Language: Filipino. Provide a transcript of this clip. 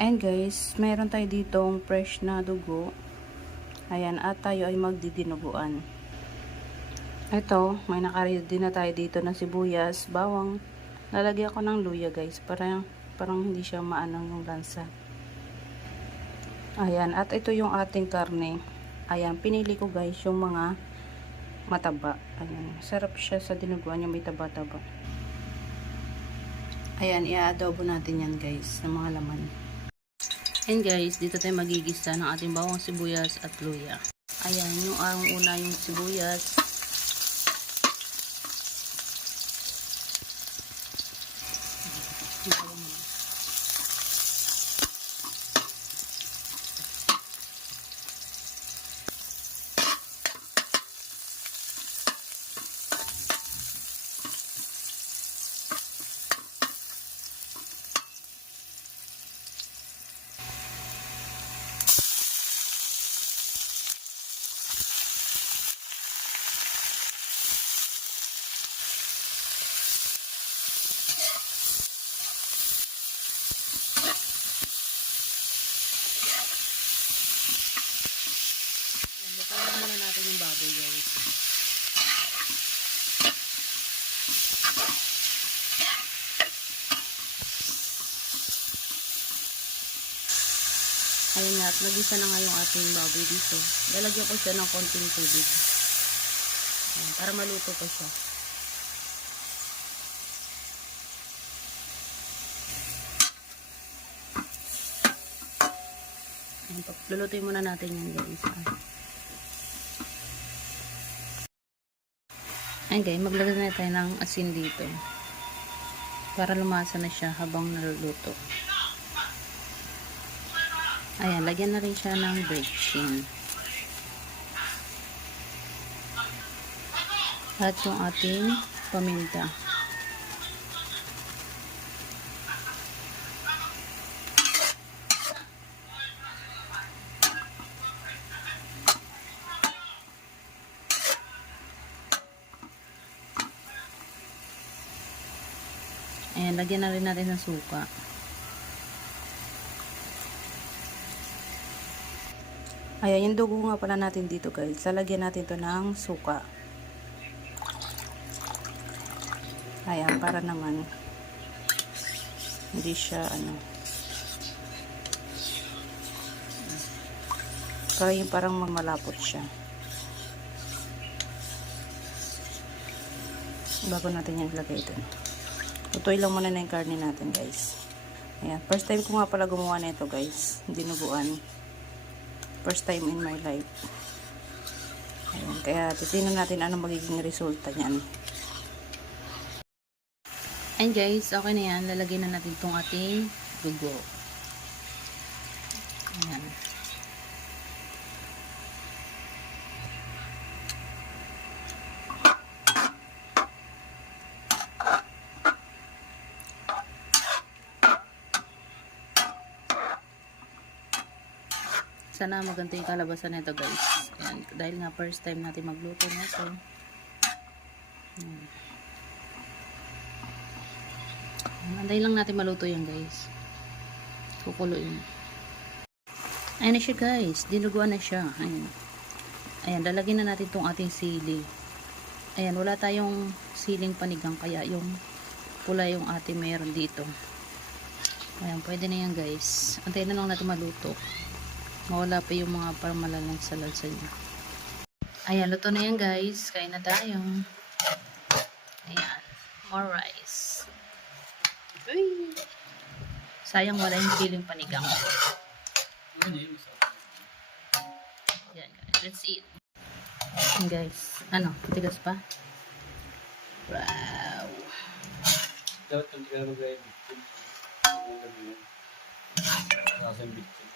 And guys, meron tayo ditong fresh na dugo. Ayan, at tayo ay magdidinuguan. Ito, may nakaready na tayo dito na sibuyas, bawang. Lalagyan ko ng luya guys, parang hindi siya maanong yung lansa. Ayan, at ito yung ating karne. Ayan, pinili ko guys yung mga mataba. Ayan, sarap siya sa dinuguan yung may taba-taba. Ayan, i-adobo natin yan guys, ng mga laman. And guys, dito tayo magigisa ng ating bawang, sibuyas at luya. Ayan, yung una yung sibuyas. Lutuin muna natin yung baboy guys. Ayun nga, at nagisa na nga yung ating baboy dito. Lalagyan ko siya ng konting tubig. Ayan, para maluto pa siya. Ayan, lulutuin muna natin yan guys. Ayan guys, maglagay na tayo ng asin dito. Para lumasa na siya habang naluluto. Ayan, lagyan na rin siya ng bechin. At yung ating paminta. Ayan, lagyan na rin natin ng suka. Ayan, yung dugo nga pala natin dito guys. Lalagyan natin to ng suka. Ayan, para naman hindi siya para yung parang malapot siya. Bago natin yan ilagay ito. Tutoy lang muna na yung karne natin guys. Ayan, first time ko nga pala gumawa nito guys. Dinuguan. First time in my life. Ayan, kaya titingnan natin ano magiging resulta niyan. And guys, okay na yan. Lalagyan na natin itong ating dugo. Ayan. Sana maganda yung kalabasan nito guys. Ayan, dahil nga first time natin magluto nito. Anday lang natin maluto yan guys. Kukuluin. Ayan na siya guys. Dinuguan na siya. Ayan. Ayan, lalagyan na natin itong ating sili. Ayan, wala tayong siling panigang kaya yung pula yung ating meron dito. Ayan, pwede na yan guys. Antayin na lang natin maluto. Mawala pa yung mga parang malalansa-lansa niya. Ayan, luto na yan guys. Kain na tayo. Ayan, more rice. Uy! Sayang wala yung siling panigang. Ayan guys, let's eat. Ayan guys, tigas pa? Wow! Dapat kung tignan mo gawin. Nasaan bitchin.